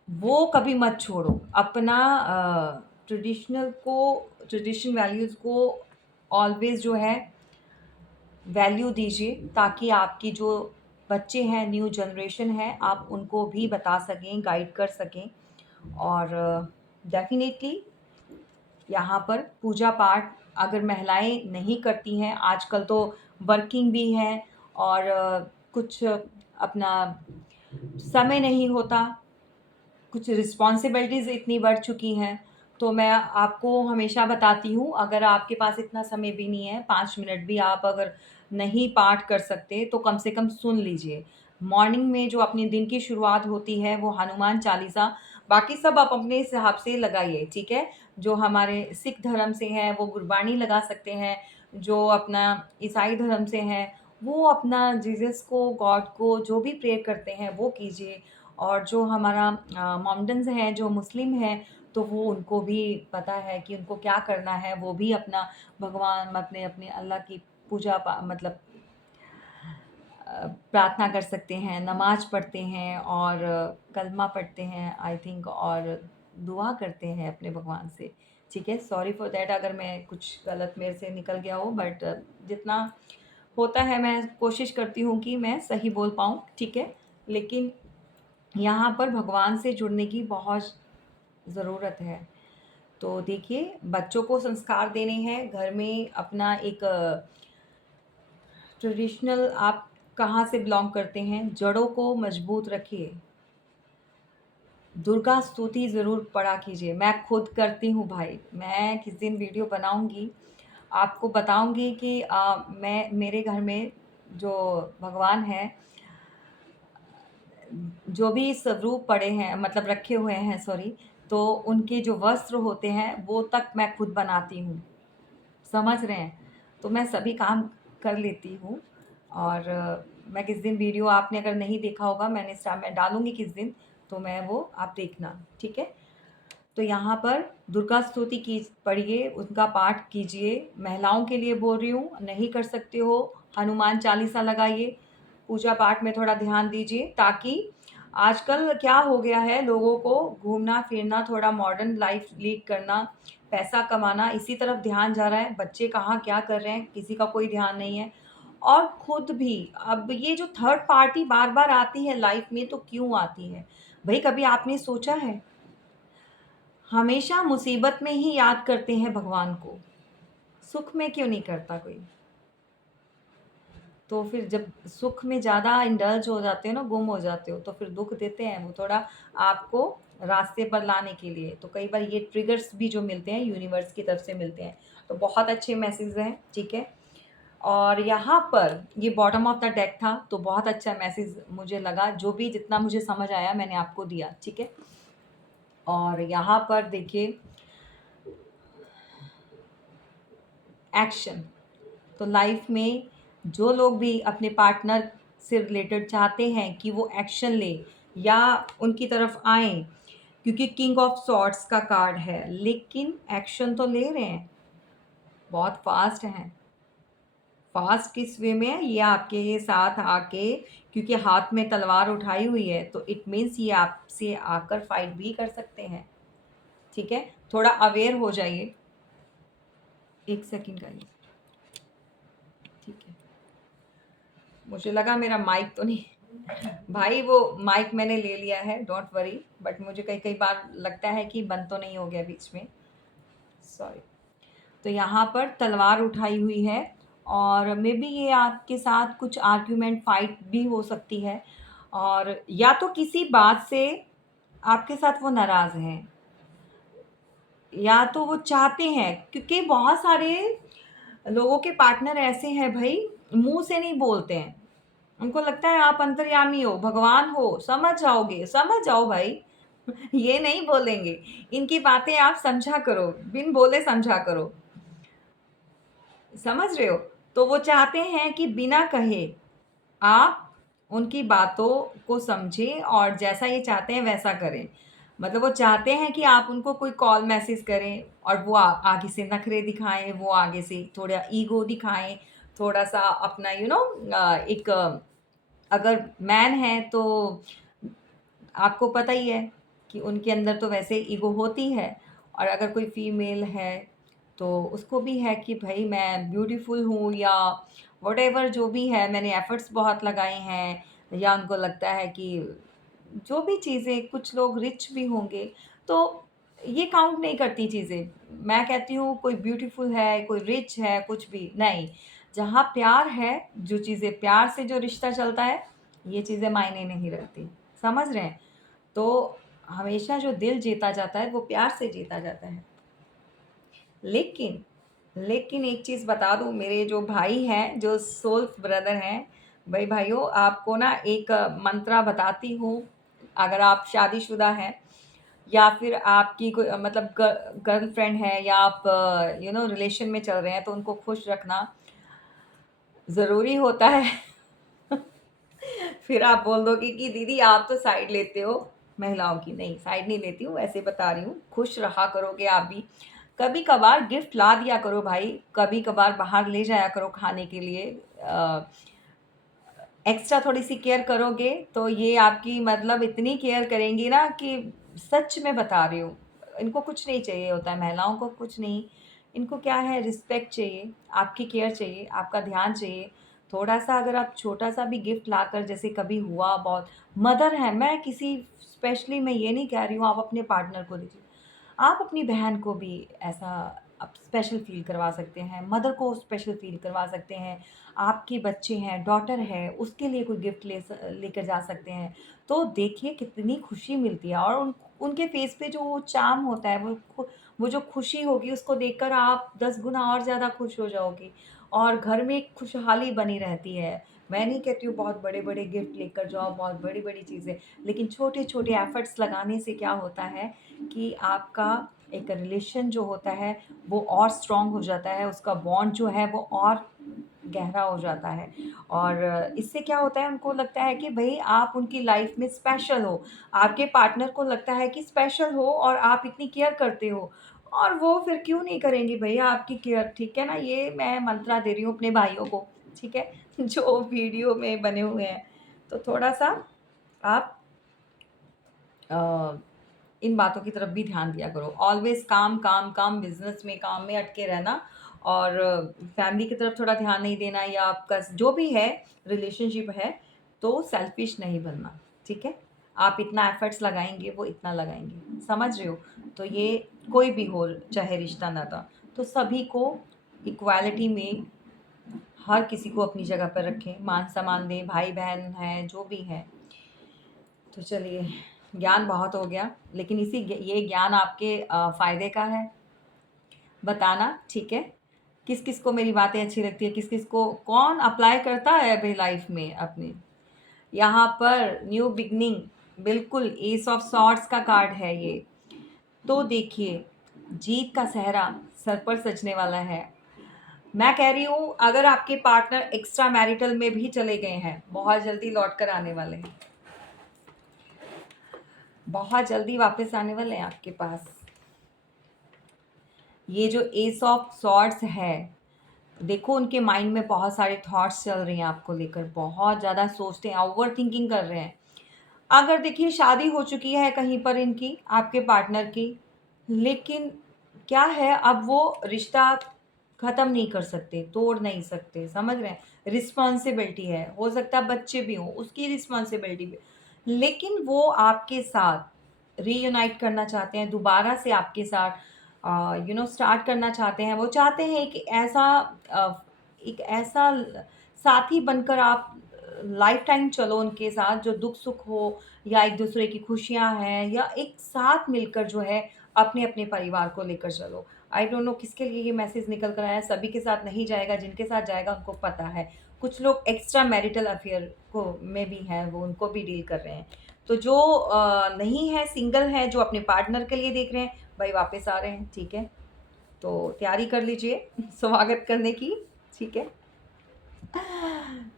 वो कभी मत छोड़ो। अपना ट्रेडिशन वैल्यूज़ को ऑलवेज़ जो है वैल्यू दीजिए, ताकि आपकी जो बच्चे हैं, न्यू जनरेशन है, आप उनको भी बता सकें, गाइड कर सकें। और डेफ़िनेटली यहाँ पर पूजा पाठ अगर महिलाएँ नहीं करती हैं, आजकल तो वर्किंग भी हैं, और कुछ अपना समय नहीं होता, कुछ रिस्पॉन्सिबिलिटीज़ इतनी बढ़ चुकी हैं। तो मैं आपको हमेशा बताती हूँ, अगर आपके पास इतना समय भी नहीं है, 5 मिनट भी आप अगर नहीं पाठ कर सकते, तो कम से कम सुन लीजिए। मॉर्निंग में जो अपने दिन की शुरुआत होती है वो हनुमान चालीसा, बाकी सब आप अपने हिसाब से लगाइए, ठीक है? जो हमारे सिख धर्म से हैं वो गुरबानी लगा सकते हैं, जो अपना ईसाई धर्म से हैं वो अपना जीसस को, गॉड को जो भी प्रे करते हैं वो कीजिए। और जो हमारा मोमडन्स हैं, जो मुस्लिम हैं, तो वो उनको भी पता है कि उनको क्या करना है। वो भी अपना भगवान अपने अपने अल्लाह की मतलब प्रार्थना कर सकते हैं, नमाज़ पढ़ते हैं, और कलमा पढ़ते हैं आई थिंक, और दुआ करते हैं अपने भगवान से, ठीक है? सॉरी फॉर दैट अगर मैं कुछ गलत मेरे से निकल गया हो, बट जितना होता है मैं कोशिश करती हूँ कि मैं सही बोल पाऊँ, ठीक है? लेकिन यहाँ पर भगवान से जुड़ने की बहुत ज़रूरत है। तो देखिए, बच्चों को संस्कार देने हैं, घर में अपना एक ट्रेडिशनल, आप कहाँ से बिलॉन्ग करते हैं, जड़ों को मजबूत रखिए। दुर्गा स्तुति ज़रूर पढ़ा कीजिए। मैं खुद करती हूँ भाई। मैं किसी दिन वीडियो बनाऊँगी, आपको बताऊँगी कि मैं मेरे घर में जो भगवान हैं, जो भी स्वरूप पड़े हैं, मतलब रखे हुए हैं, सॉरी, तो उनके जो वस्त्र होते हैं वो तक मैं खुद बनाती हूँ। समझ रहे हैं? तो मैं सभी काम कर लेती हूँ। और मैं किस दिन वीडियो, आपने अगर नहीं देखा होगा, मैं डालूँगी किस दिन, तो मैं वो आप देखना, ठीक है? तो यहाँ पर दुर्गा स्तुति की पढ़िए, उनका पाठ कीजिए। महिलाओं के लिए बोल रही हूँ, नहीं कर सकते हो, हनुमान चालीसा लगाइए, पूजा पाठ में थोड़ा ध्यान दीजिए। ताकि आजकल क्या हो गया है, लोगों को घूमना फिरना, थोड़ा मॉडर्न लाइफ लीड करना, पैसा कमाना, इसी तरफ ध्यान जा रहा है। बच्चे कहाँ क्या कर रहे हैं, किसी का कोई ध्यान नहीं है। और खुद भी अब ये जो थर्ड पार्टी बार बार आती है लाइफ में, तो क्यों आती है भाई? कभी आपने सोचा है? हमेशा मुसीबत में ही याद करते हैं भगवान को, सुख में क्यों नहीं करता कोई? तो फिर जब सुख में ज़्यादा इंडल्ज हो जाते हो ना, गुम हो जाते हो, तो फिर दुःख देते हैं वो थोड़ा आपको रास्ते पर लाने के लिए। तो कई बार ये ट्रिगर्स भी जो मिलते हैं यूनिवर्स की तरफ से मिलते हैं, तो बहुत अच्छे मैसेज हैं, ठीक है? और यहाँ पर ये बॉटम ऑफ द डेक था, तो बहुत अच्छा मैसेज मुझे लगा, जो भी जितना मुझे समझ आया मैंने आपको दिया, ठीक है? और यहाँ पर देखिए, एक्शन। तो लाइफ में जो लोग भी अपने पार्टनर से रिलेटेड चाहते हैं कि वो एक्शन ले या उनकी तरफ आए, क्योंकि किंग ऑफ सॉर्ड्स का कार्ड है, लेकिन एक्शन तो ले रहे हैं, बहुत फास्ट हैं, फास्ट किस वे में है, ये आपके साथ आके, क्योंकि हाथ में तलवार उठाई हुई है तो इट मीन्स ये आपसे आकर फाइट भी कर सकते हैं। ठीक है, थोड़ा अवेयर हो जाइए। एक सेकंड का, ठीक है, मुझे लगा मेरा माइक तो नहीं, भाई वो माइक मैंने ले लिया है, डोंट वरी, बट मुझे कई कई बार लगता है कि बंद तो नहीं हो गया बीच में, सॉरी। तो यहाँ पर तलवार उठाई हुई है और मे बी ये आपके साथ कुछ आर्ग्यूमेंट फाइट भी हो सकती है, और या तो किसी बात से आपके साथ वो नाराज़ हैं, या तो वो चाहते हैं, क्योंकि बहुत सारे लोगों के पार्टनर ऐसे हैं भाई, मुंह से नहीं बोलते हैं, उनको लगता है आप अंतर्यामी हो, भगवान हो, समझ जाओगे, समझ जाओ भाई। ये नहीं बोलेंगे, इनकी बातें आप समझा करो, बिन बोले समझा करो, समझ रहे हो? तो वो चाहते हैं कि बिना कहे आप उनकी बातों को समझें और जैसा ये चाहते हैं वैसा करें। मतलब वो चाहते हैं कि आप उनको कोई कॉल मैसेज करें और वो आगे से नखरे दिखाएँ, वो आगे से थोड़ा ईगो दिखाएँ, थोड़ा-सा अपना एक अगर मैन है तो आपको पता ही है कि उनके अंदर तो वैसे ईगो होती है, और अगर कोई फीमेल है तो उसको भी है कि भाई मैं ब्यूटीफुल हूँ, या व्हाटएवर जो भी है, मैंने एफर्ट्स बहुत लगाए हैं, या उनको लगता है कि जो भी चीज़ें, कुछ लोग रिच भी होंगे, तो ये काउंट नहीं करती चीज़ें। मैं कहती हूँ कोई ब्यूटीफुल है, कोई रिच है, कुछ भी नहीं, जहाँ प्यार है, जो चीज़ें प्यार से जो रिश्ता चलता है, ये चीज़ें मायने नहीं रखती, समझ रहे हैं? तो हमेशा जो दिल जीता जाता है वो प्यार से जीता जाता है। लेकिन लेकिन एक चीज़ बता दूँ, मेरे जो भाई हैं, जो सोल ब्रदर हैं, भाई भाइयों, आपको ना एक मंत्रा बताती हूँ, अगर आप शादीशुदा हैं या फिर आपकी कोई मतलब गर्लफ्रेंड है, या आप रिलेशन में चल रहे हैं, तो उनको खुश रखना ज़रूरी होता है। फिर आप बोल दोगे कि दीदी आप तो साइड लेते हो महिलाओं की। नहीं, साइड नहीं लेती हूँ, ऐसे बता रही हूँ, खुश रहा करोगे आप भी। कभी कभार गिफ्ट ला दिया करो भाई, कभी कभार बाहर ले जाया करो खाने के लिए, एक्स्ट्रा थोड़ी सी केयर करोगे तो ये आपकी मतलब इतनी केयर करेंगी ना कि सच में बता रही हूँ। इनको कुछ नहीं चाहिए होता है, महिलाओं को कुछ नहीं, इनको क्या है, रिस्पेक्ट चाहिए, आपकी केयर चाहिए, आपका ध्यान चाहिए। थोड़ा सा अगर आप छोटा सा भी गिफ्ट लाकर, जैसे कभी हुआ बहुत, मदर है, मैं किसी स्पेशली मैं ये नहीं कह रही हूँ आप अपने पार्टनर को दीजिए, आप अपनी बहन को भी ऐसा आप स्पेशल फ़ील करवा सकते हैं, मदर को स्पेशल फ़ील करवा सकते हैं, आपके बच्चे हैं, डॉटर है, उसके लिए कोई गिफ्ट लेकर जा सकते हैं। तो देखिए कितनी खुशी मिलती है, और उनके फ़ेस पे जो वो चार्म होता है, वो जो खुशी होगी उसको देखकर आप 10 गुना और ज़्यादा खुश हो जाओगे, और घर में एक खुशहाली बनी रहती है। मैं नहीं कहती हूँ बहुत बड़े-बड़े गिफ्ट लेकर जाओ, बहुत बड़ी-बड़ी चीज़ें, लेकिन छोटे-छोटे एफ़र्ट्स लगाने से क्या होता है कि आपका एक रिलेशन जो होता है वो और स्ट्रॉन्ग हो जाता है, उसका बॉन्ड जो है वो और गहरा हो जाता है, और इससे क्या होता है, उनको लगता है कि भई आप उनकी लाइफ़ में स्पेशल हो। आपके पार्टनर को लगता है कि स्पेशल हो और आप इतनी केयर करते हो, और वो फिर क्यों नहीं करेंगे भैया आपकी केयर, ठीक है ना? ये मैं मंत्रा दे रही हूँ अपने भाइयों को, ठीक है? जो वीडियो में बने हुए हैं। तो थोड़ा-सा आप अ, इन बातों की तरफ भी ध्यान दिया करो। ऑलवेज़ काम, काम, काम, बिज़नेस में, काम में अटके रहना, और फैमिली की तरफ थोड़ा ध्यान नहीं देना, या आपका जो भी है रिलेशनशिप है, तो सेल्फ़िश नहीं बनना, ठीक है? आप इतना एफ़र्ट्स लगाएँगे, वो इतना लगाएँगे, समझ रहे हो? तो ये कोई भी हो, चाहे रिश्ता-नाता, तो सभी को इक्वालिटी में, हर किसी को अपनी जगह पर रखें, मान-सम्मान दें, भाई-बहन हैं, जो भी हैं। तो चलिए, ज्ञान बहुत हो गया, लेकिन ये ज्ञान आपके फ़ायदे का है, बताना, ठीक है? किस-किस को मेरी बातें अच्छी लगती है, किस-किस को कौन अप्लाई करता है अभी लाइफ़ में अपनी। यहाँ पर न्यू बिगिनिंग, बिल्कुल एस ऑफ सॉर्ड्स का कार्ड है ये। तो देखिए, जीत का सेहरा सर पर सजने वाला है। मैं कह रही हूँ अगर आपके पार्टनर एक्स्ट्रा मैरिटल में भी चले गए हैं, बहुत जल्दी लौट कर आने वाले हैं। बहुत जल्दी वापस आने वाले हैं आपके पास। ये जो एस ऑफ सॉर्ड्स है, देखो उनके माइंड में बहुत सारे थॉट्स चल रही हैं आपको लेकर, बहुत ज़्यादा सोचते हैं, ओवर थिंकिंग कर रहे हैं। अगर देखिए शादी हो चुकी है कहीं पर इनकी, आपके पार्टनर की, लेकिन क्या है, अब वो रिश्ता ख़त्म नहीं कर सकते, तोड़ नहीं सकते, समझ रहे हैं? रिस्पॉन्सिबिलिटी है, हो सकता है बच्चे भी हों, उसकी रिस्पॉन्सिबिलिटी भी, लेकिन वो आपके साथ रीयूनाइट करना चाहते हैं, दोबारा से आपके साथ स्टार्ट करना चाहते हैं। वो चाहते हैं अ, एक ऐसा साथी बनकर आप लाइफ टाइम चलो उनके साथ, जो दुख सुख हो या एक दूसरे की खुशियां हैं, या एक साथ मिलकर जो है अपने अपने परिवार को लेकर चलो। आई डोंट नो किसके लिए ये मैसेज निकल कर आया, सभी के साथ नहीं जाएगा, जिनके साथ जाएगा उनको पता है। कुछ लोग एक्स्ट्रा मैरिटल अफेयर को में भी हैं, वो उनको भी डील कर रहे हैं। तो जो नहीं है, सिंगल है, जो अपने पार्टनर के लिए देख रहे हैं, भाई वापस आ रहे हैं, ठीक है? तो तैयारी कर लीजिए स्वागत करने की, ठीक है?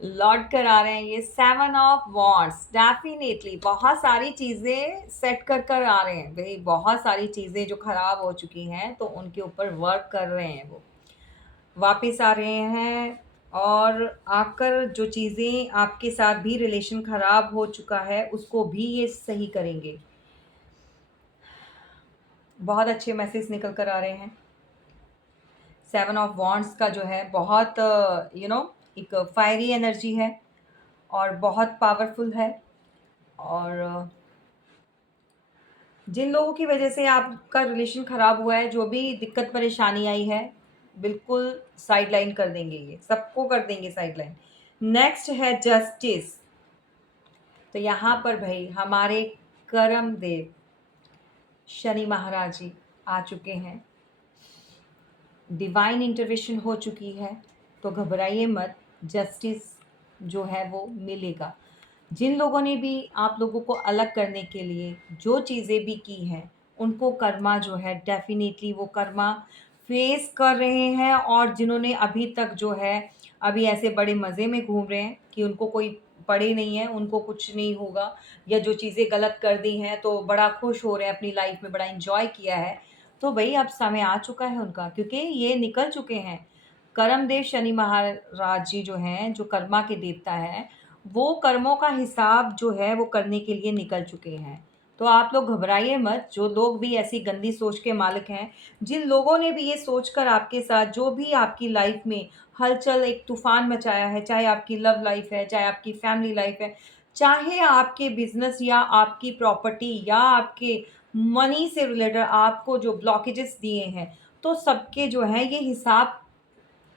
लौट कर आ रहे हैं ये 7 ऑफ वॉन्ड्स। डेफिनेटली बहुत सारी चीज़ें सेट कर कर आ रहे हैं भाई, बहुत सारी चीज़ें जो खराब हो चुकी हैं तो उनके ऊपर वर्क कर रहे हैं वो, वापस आ रहे हैं। और आकर जो चीज़ें आपके साथ भी रिलेशन खराब हो चुका है उसको भी ये सही करेंगे। बहुत अच्छे मैसेज निकल कर आ रहे हैं। 7 ऑफ वॉन्ड्स का जो है बहुत एक फायरी एनर्जी है और बहुत पावरफुल है। और जिन लोगों की वजह से आपका रिलेशन ख़राब हुआ है, जो भी दिक्कत परेशानी आई है, बिल्कुल साइडलाइन कर देंगे, ये सबको कर देंगे साइडलाइन। नेक्स्ट है जस्टिस। तो यहाँ पर भाई हमारे करम देव शनि महाराज जी आ चुके हैं, डिवाइन इंटरवेंशन हो चुकी है, तो घबराइए मत, जस्टिस जो है वो मिलेगा। जिन लोगों ने भी आप लोगों को अलग करने के लिए जो चीज़ें भी की हैं, उनको कर्मा जो है डेफ़िनेटली वो कर्मा फेस कर रहे हैं। और जिन्होंने अभी तक जो है अभी ऐसे बड़े मज़े में घूम रहे हैं कि उनको कोई पड़े नहीं है, उनको कुछ नहीं होगा, या जो चीज़ें गलत कर दी हैं तो बड़ा खुश हो रहे हैं अपनी लाइफ़ में, बड़ा एन्जॉय किया है, तो भई अब समय आ चुका है उनका, क्योंकि ये निकल चुके हैं। कर्मदेव शनि महाराज जी जो हैं, जो कर्मा के देवता हैं, वो कर्मों का हिसाब जो है वो करने के लिए निकल चुके हैं। तो आप लोग घबराइए मत, जो लोग भी ऐसी गंदी सोच के मालिक हैं, जिन लोगों ने भी ये सोचकर आपके साथ जो भी आपकी लाइफ में हलचल, एक तूफ़ान मचाया है, चाहे आपकी लव लाइफ है, चाहे आपकी फैमिली लाइफ है, चाहे आपके बिज़नेस या आपकी प्रॉपर्टी या आपके मनी से रिलेटेड आपको जो ब्लॉकेजेस दिए हैं, तो सबके जो हैं ये हिसाब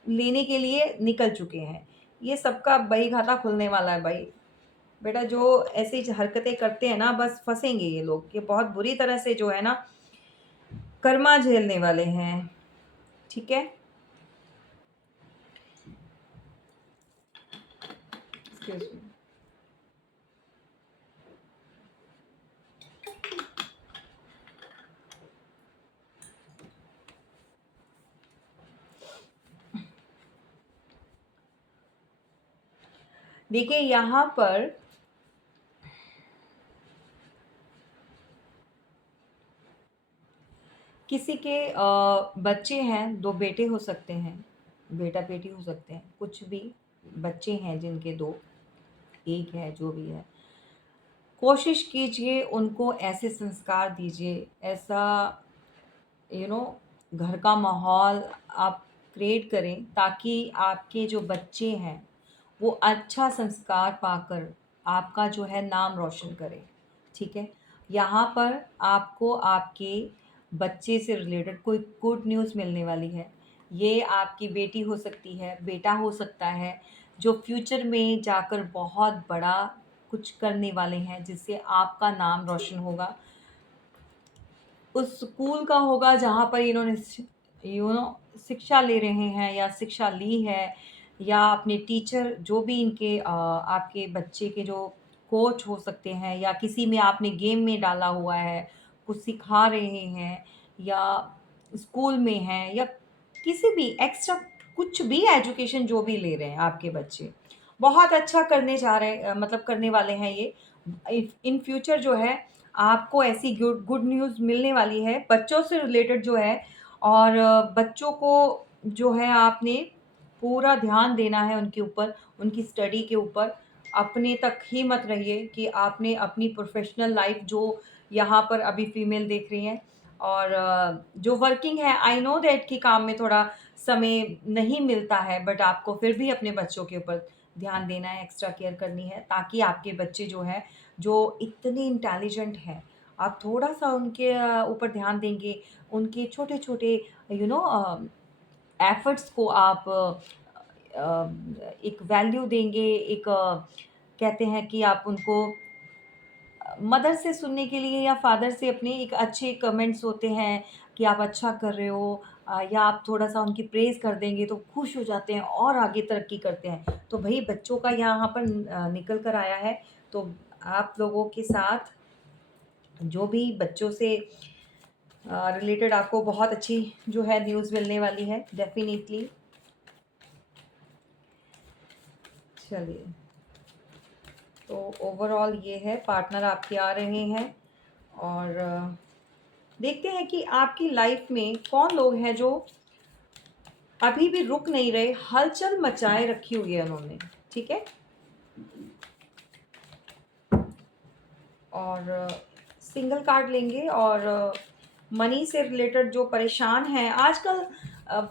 लेने के लिए निकल चुके हैं। ये सबका बही-खाता खुलने वाला है भाई। बेटा जो ऐसी हरकतें करते हैं ना, बस फँसेंगे ये लोग। ये बहुत बुरी तरह से जो है ना कर्मा झेलने वाले हैं। ठीक है? Excuse me. देखिए यहाँ पर किसी के बच्चे हैं, 2 बेटे हो सकते हैं, बेटा-बेटी हो सकते हैं, कुछ भी बच्चे हैं जिनके 2, 1 है, जो भी है। कोशिश कीजिए उनको ऐसे संस्कार दीजिए, ऐसा यू नो घर का माहौल आप क्रिएट करें, ताकि आपके जो बच्चे हैं वो अच्छा संस्कार पाकर आपका जो है नाम रोशन करें। ठीक है? यहाँ पर आपको आपके बच्चे से रिलेटेड कोई गुड न्यूज़ मिलने वाली है। ये आपकी बेटी हो सकती है, बेटा हो सकता है, जो फ्यूचर में जाकर बहुत बड़ा कुछ करने वाले हैं, जिससे आपका नाम रोशन होगा। उस स्कूल का होगा जहाँ पर इन्होंने शिक्षा ले रहे हैं या शिक्षा ली है, या अपने टीचर जो भी इनके आपके बच्चे के जो कोच हो सकते हैं, या किसी में आपने गेम में डाला हुआ है, कुछ सिखा रहे हैं, या स्कूल में हैं, या किसी भी एक्स्ट्रा कुछ भी एजुकेशन जो भी ले रहे हैं आपके बच्चे, बहुत अच्छा करने जा रहे मतलब करने वाले हैं ये। इफ इन फ्यूचर जो है आपको ऐसी गुड गुड न्यूज़ मिलने वाली है बच्चों से रिलेटेड जो है। और बच्चों को जो है आपने पूरा ध्यान देना है उनके ऊपर, उनकी स्टडी के ऊपर। अपने तक ही मत रहिए कि आपने अपनी प्रोफ़ेशनल लाइफ़ जो यहाँ पर अभी फ़ीमेल देख रही हैं और जो वर्किंग है, आई नो दैट कि काम में थोड़ा समय नहीं मिलता है, बट आपको फिर भी अपने बच्चों के ऊपर ध्यान देना है, एक्स्ट्रा केयर करनी है, ताकि आपके बच्चे जो हैं, जो इतने इंटेलिजेंट हैं, आप थोड़ा-सा उनके ऊपर ध्यान देंगे, उनके छोटे-छोटे यू नो एफर्ट्स को आप एक वैल्यू देंगे, एक कहते हैं कि आप उनको मदर से सुनने के लिए या फादर से अपने एक अच्छे कमेंट्स होते हैं कि आप अच्छा कर रहे हो, या आप थोड़ा-सा उनकी प्रेज़ कर देंगे तो खुश हो जाते हैं और आगे तरक्की करते हैं। तो भई बच्चों का यहाँ पर निकल कर आया है, तो आप लोगों के साथ जो भी बच्चों से रिलेटेड आपको बहुत अच्छी जो है न्यूज़ मिलने वाली है डेफ़िनिटली। चलिए, तो ओवरऑल ये है, पार्टनर आपके आ रहे हैं और देखते हैं कि आपकी लाइफ में कौन लोग हैं जो अभी भी रुक नहीं रहे, हलचल मचाए रखी हुई है उन्होंने, ठीक है? और सिंगल कार्ड लेंगे और मनी से रिलेटेड जो परेशान हैं आजकल,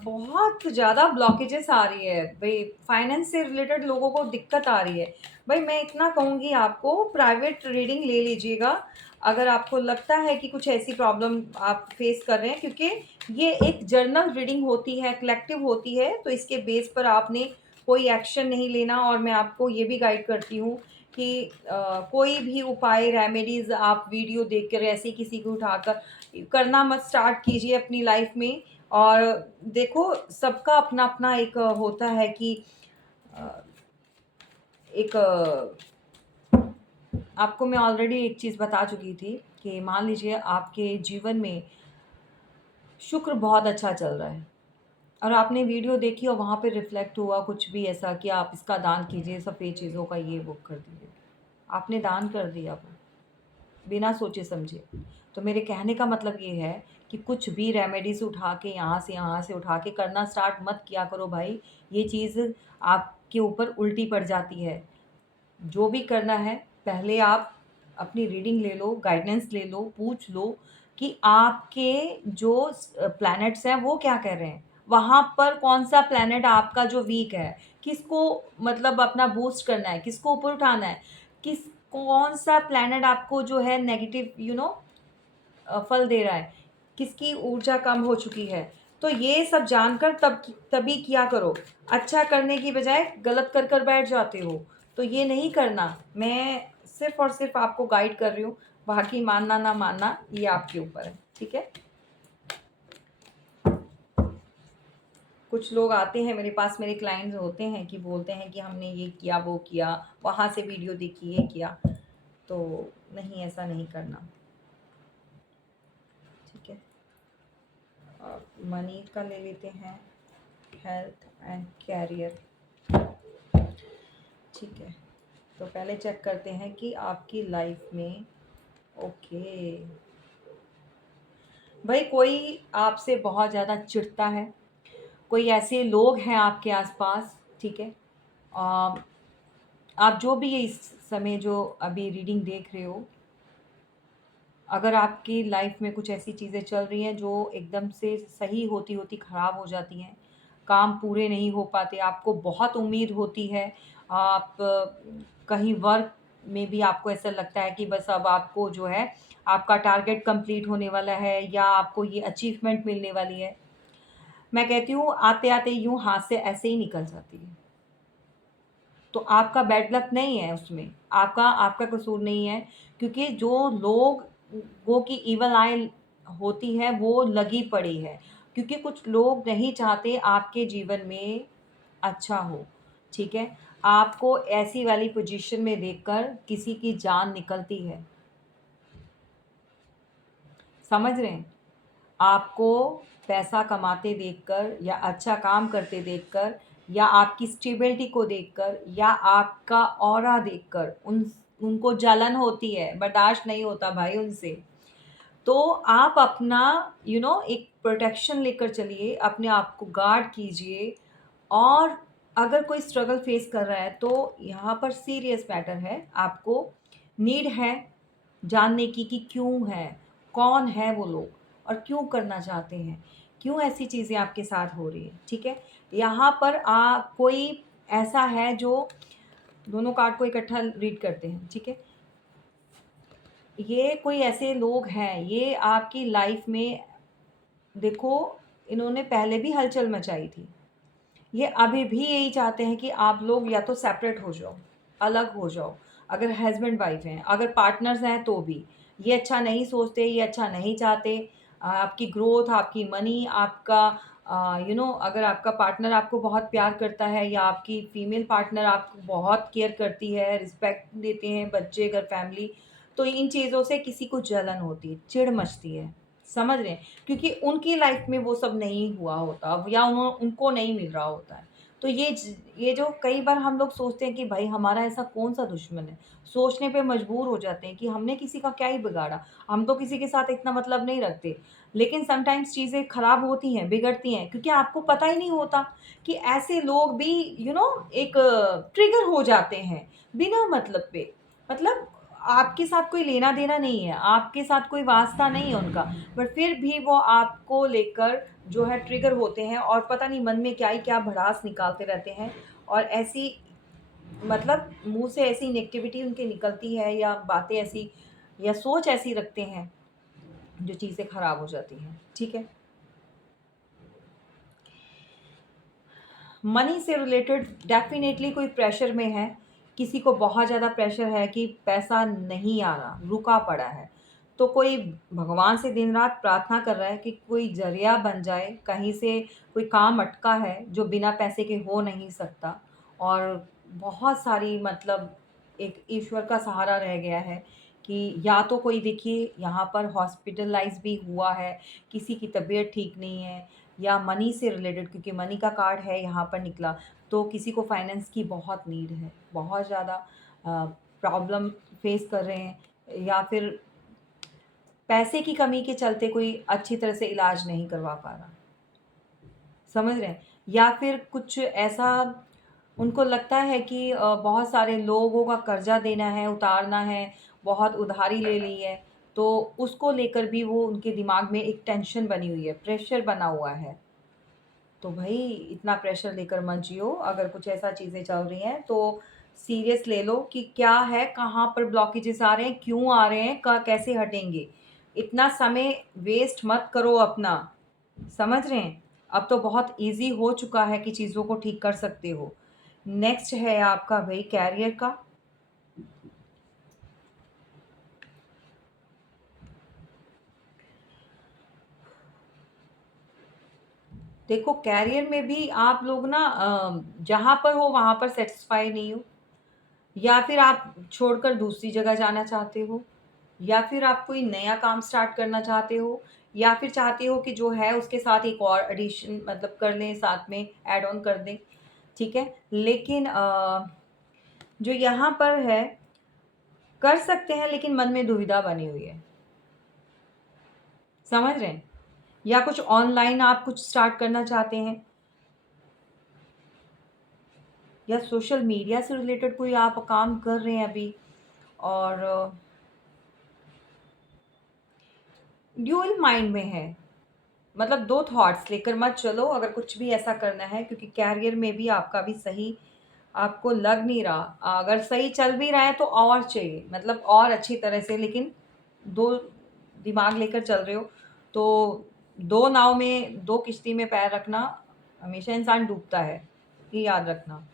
बहुत ज़्यादा ब्लॉकेजेस आ रही है भाई, फाइनेंस से रिलेटेड लोगों को दिक्कत आ रही है। भाई मैं इतना कहूँगी, आपको प्राइवेट रीडिंग ले लीजिएगा अगर आपको लगता है कि कुछ ऐसी प्रॉब्लम आप फेस कर रहे हैं, क्योंकि ये एक जर्नल रीडिंग होती है, कलेक्टिव होती है, तो इसके बेस पर आपने कोई एक्शन नहीं लेना। और मैं आपको ये भी गाइड करती हूँ कि कोई भी उपाय, रेमेडीज़ आप वीडियो देखकर ऐसे किसी को उठाकर करना मत स्टार्ट कीजिए अपनी लाइफ में। और देखो, सबका अपना-अपना एक होता है कि अ, एक आपको मैं ऑलरेडी एक चीज़ बता चुकी थी कि मान लीजिए आपके जीवन में शुक्र बहुत अच्छा चल रहा है और आपने वीडियो देखी और वहाँ पे रिफ्लेक्ट हुआ कुछ भी ऐसा कि आप इसका दान कीजिए, सफ़ेद चीज़ों का ये वो कर दीजिए। आपने दान कर दिया वो, बिना सोचे समझे। तो मेरे कहने का मतलब ये है कि कुछ भी रेमेडीज़ उठा के यहाँ से उठा के करना स्टार्ट मत किया करो भाई। ये चीज़ आपके ऊपर उल्टी पड़ जाती है। जो भी करना है, पहले आप अपनी रीडिंग ले लो, गाइडेंस ले लो, पूछ लो कि आपके जो प्लैनेट्स हैं वो क्या कह रहे हैं। वहाँ पर कौन-सा प्लैनेट आपका जो वीक है, किसको मतलब अपना बूस्ट करना है, किसको ऊपर उठाना है, कौन-सा प्लैनेट आपको जो है नेगेटिव फल दे रहा है, किसकी ऊर्जा कम हो चुकी है। तो ये सब जानकर तभी किया करो। अच्छा करने की बजाय गलत कर बैठ जाते हो, तो ये नहीं करना। मैं सिर्फ़ और सिर्फ़ आपको गाइड कर रही हूँ, बाकी मानना ना मानना ये आपके ऊपर है, ठीक है? कुछ लोग आते हैं मेरे पास, मेरे क्लाइंट्स होते हैं कि बोलते हैं कि हमने ये किया, वो किया, वहाँ से वीडियो देखी, ये किया। तो नहीं, ऐसा नहीं करना, ठीक है? मनी का ले लेते हैं, हेल्थ एंड कैरियर, ठीक है? तो पहले चेक करते हैं कि आपकी लाइफ में, ओके, भाई कोई आपसे बहुत ज़्यादा चिढ़ता है, कोई ऐसे लोग हैं आपके आसपास, ठीक है? अ, आप जो भी ये इस समय जो अभी रीडिंग देख रहे हो, अगर आपकी लाइफ में कुछ ऐसी चीज़ें चल रही हैं जो एकदम से सही होती-होती ख़राब हो जाती हैं, काम पूरे नहीं हो पाते, आपको बहुत उम्मीद होती है, आप कहीं वर्क में भी आपको ऐसा लगता है कि बस अब आपको जो है आपका टारगेट कंप्लीट होने वाला है या आपको ये अचीवमेंट मिलने वाली है। मैं कहती हूँ आते-आते यूँ हाथ से ऐसे ही निकल जाती है। तो आपका बैड लक नहीं है उसमें, आपका आपका कसूर नहीं है, क्योंकि जो लोगों की इविल आई होती है वो लगी पड़ी है। क्योंकि कुछ लोग नहीं चाहते आपके जीवन में अच्छा हो, ठीक है? आपको ऐसी वाली पोज़ीशन में देखकर किसी की जान निकलती है, समझ रहे हैं? आपको पैसा कमाते देखकर या अच्छा काम करते देखकर या आपकी स्टेबिलिटी को देखकर या आपका ऑरा देखकर उनको जलन होती है, बर्दाश्त नहीं होता भाई उनसे। तो आप अपना एक प्रोटेक्शन लेकर चलिए, अपने आप को गार्ड कीजिए, और अगर कोई स्ट्रगल फेस कर रहा है तो यहाँ पर सीरियस मैटर है, आपको नीड है जानने की कि क्यों है, कौन है वो लोग और क्यों करना चाहते हैं, क्यों ऐसी चीज़ें आपके साथ हो रही है, ठीक है? यहाँ पर कोई ऐसा है जो दोनों कार्ड को इकट्ठा रीड करते हैं, ठीक है? ये कोई ऐसे लोग हैं, ये आपकी लाइफ में देखो, इन्होंने पहले भी हलचल मचाई थी। ये अभी भी यही चाहते हैं कि आप लोग या तो सेपरेट हो जाओ, अलग हो जाओ। अगर हस्बैंड वाइफ हैं, अगर पार्टनर्स हैं तो भी। ये अच्छा नहीं सोचते, ये अच्छा नहीं चाहते। आपकी ग्रोथ, आपकी मनी, आपका अगर आपका पार्टनर आपको बहुत प्यार करता है या आपकी फीमेल पार्टनर आपको बहुत केयर करती है, रिस्पेक्ट देते हैं बच्चे, घर, फैमिली, तो इन चीज़ों से किसी को जलन होती है, चिढ़ मचती है। समझ रहे हैं? क्योंकि उनकी लाइफ में वो सब नहीं हुआ होता या उनको नहीं मिल रहा होता है। तो ये जो कई बार हम लोग सोचते हैं कि भाई हमारा ऐसा कौन-सा दुश्मन है? सोचने पे मजबूर हो जाते हैं कि हमने किसी का क्या ही बिगाड़ा? हम तो किसी के साथ इतना मतलब नहीं रखते। लेकिन समटाइम्स चीज़ें खराब होती हैं, बिगड़ती हैं क्योंकि आपको पता ही नहीं होता कि ऐसे लोग भी एक ट्रिगर हो जाते हैं, बिना मतलब पे। मतलब आपके साथ कोई लेना-देना नहीं है, आपके साथ कोई वास्ता नहीं है उनका, बट फिर भी वो आपको लेकर जो है ट्रिगर होते हैं और पता नहीं मन में क्या ही क्या भड़ास निकालते रहते हैं और ऐसी मतलब मुँह से ऐसी नेगेटिविटी उनकी निकलती है या बातें ऐसी या सोच ऐसी रखते हैं, जो चीज़ें खराब हो जाती हैं, ठीक है? मनी से रिलेटेड डेफ़िनेटली कोई प्रेशर में है, किसी को बहुत ज़्यादा प्रेशर है कि पैसा नहीं आ रहा, रुका पड़ा है। तो कोई भगवान से दिन-रात प्रार्थना कर रहा है कि कोई ज़रिया बन जाए, कहीं से कोई काम अटका है जो बिना पैसे के हो नहीं सकता और बहुत सारी मतलब एक ईश्वर का सहारा रह गया है कि या तो कोई देखिए यहाँ पर हॉस्पिटलाइज़ भी हुआ है, किसी की तबीयत ठीक नहीं है या मनी से रिलेटेड क्योंकि मनी का कार्ड है यहाँ पर निकला, तो किसी को फाइनेंस की बहुत नीड है, बहुत ज़्यादा प्रॉब्लम फेस कर रहे हैं या फिर पैसे की कमी के चलते कोई अच्छी तरह से इलाज नहीं करवा पा रहा। समझ रहे हैं? या फिर कुछ ऐसा उनको लगता है कि बहुत सारे लोगों का कर्जा देना है, उतारना है, बहुत उधारी ले ली है, तो उसको लेकर भी वो उनके दिमाग में एक टेंशन बनी हुई है, प्रेशर बना हुआ है। तो भाई इतना प्रेशर लेकर मत जियो, अगर कुछ ऐसा चीज़ें चल रही हैं तो सीरियस ले लो कि क्या है, कहाँ पर ब्लॉकेजेस आ रहे हैं, क्यों आ रहे हैं, कैसे हटेंगे। इतना समय वेस्ट मत करो अपना, समझ रहे हैं? अब तो बहुत ईज़ी हो चुका है कि चीज़ों को ठीक कर सकते हो। नेक्स्ट है आपका भाई कैरियर का। देखो कैरियर में भी आप लोग ना जहाँ पर हो वहाँ पर सैटिस्फाई नहीं हो या फिर आप छोड़कर दूसरी जगह जाना चाहते हो या फिर आप कोई नया काम स्टार्ट करना चाहते हो या फिर चाहते हो कि जो है उसके साथ एक और एडिशन मतलब कर लें, साथ में ऐड ऑन कर दें, ठीक है? लेकिन जो यहाँ पर है, कर सकते हैं लेकिन मन में दुविधा बनी हुई है, समझ रहे हैं? या कुछ ऑनलाइन आप कुछ स्टार्ट करना चाहते हैं या सोशल मीडिया से रिलेटेड कोई आप काम कर रहे हैं अभी और ड्यूअल माइंड में है। मतलब 2 थॉट्स लेकर मत चलो अगर कुछ भी ऐसा करना है क्योंकि करियर में भी आपका भी सही आपको लग नहीं रहा। अगर सही चल भी रहा है तो और चाहिए मतलब और अच्छी तरह से लेकिन 2 दिमाग लेकर चल रहे हो, तो 2 नाव में 2 किश्ती में पैर रखना हमेशा इंसान डूबता है, ये याद रखना।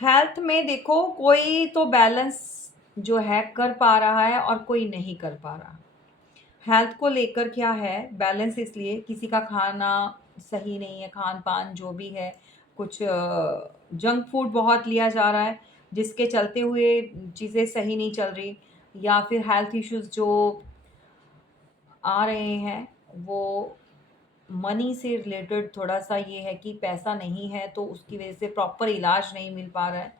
हेल्थ में देखो कोई तो बैलेंस जो है कर पा रहा है और कोई नहीं कर पा रहा। हेल्थ को लेकर क्या है बैलेंस इसलिए किसी का खाना सही नहीं है, खान-पान जो भी है, कुछ जंक फूड बहुत लिया जा रहा है, जिसके चलते हुए चीज़ें सही नहीं चल रही या फिर हेल्थ इश्यूज़ जो आ रहे हैं, वो मनी से रिलेटेड थोड़ा-सा ये है कि पैसा नहीं है, तो उसकी वज़ह से प्रॉपर इलाज नहीं मिल पा रहा है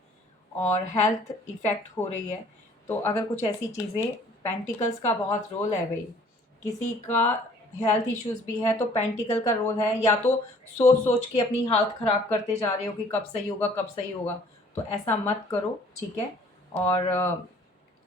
और हेल्थ इफ़ेक्ट हो रही है। तो अगर कुछ ऐसी चीज़ें पेंटिकल्स का बहुत रोल है भई, किसी का हेल्थ इश्यूज़ भी है, तो पेंटिकल का रोल है, या तो सोच-सोच के अपनी हालत ख़राब करते जा रहे हो कि कब सही होगा, कब सही होगा, तो ऐसा मत करो, ठीक है? और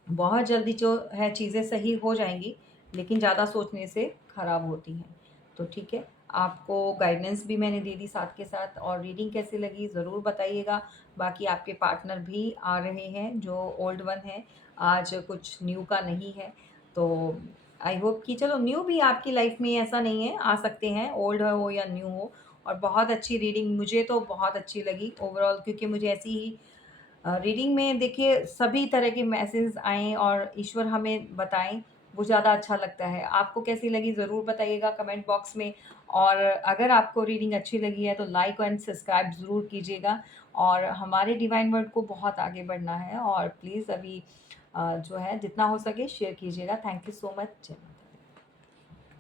बहुत जल्दी जो है चीज़ें सही हो जाएँगी, लेकिन ज़्यादा सोचने से ख़राब होती हैं। तो ठीक है, आपको गाइडेंस भी मैंने दे दी साथ के साथ, और रीडिंग कैसी लगी ज़रूर बताइएगा। बाकी आपके पार्टनर भी आ रहे हैं जो ओल्ड वन हैं, आज कुछ न्यू का नहीं है। तो आई होप कि चलो न्यू भी आपकी लाइफ़ में ऐसा नहीं है, आ सकते हैं, ओल्ड हो या न्यू हो। और बहुत अच्छी रीडिंग, मुझे तो बहुत अच्छी लगी ओवरऑल, क्योंकि मुझे ऐसी ही रीडिंग में देखिए सभी तरह के मैसेज आएँ और ईश्वर हमें बताएँ, वो ज़्यादा अच्छा लगता है। आपको कैसी लगी ज़रूर बताइएगा कमेंट बॉक्स में, और अगर आपको रीडिंग अच्छी लगी है तो लाइक एंड सब्सक्राइब ज़रूर कीजिएगा, और हमारे डिवाइन वर्ल्ड को बहुत आगे बढ़ना है, और प्लीज़ अभी जो है जितना हो सके शेयर कीजिएगा। Thank you so much.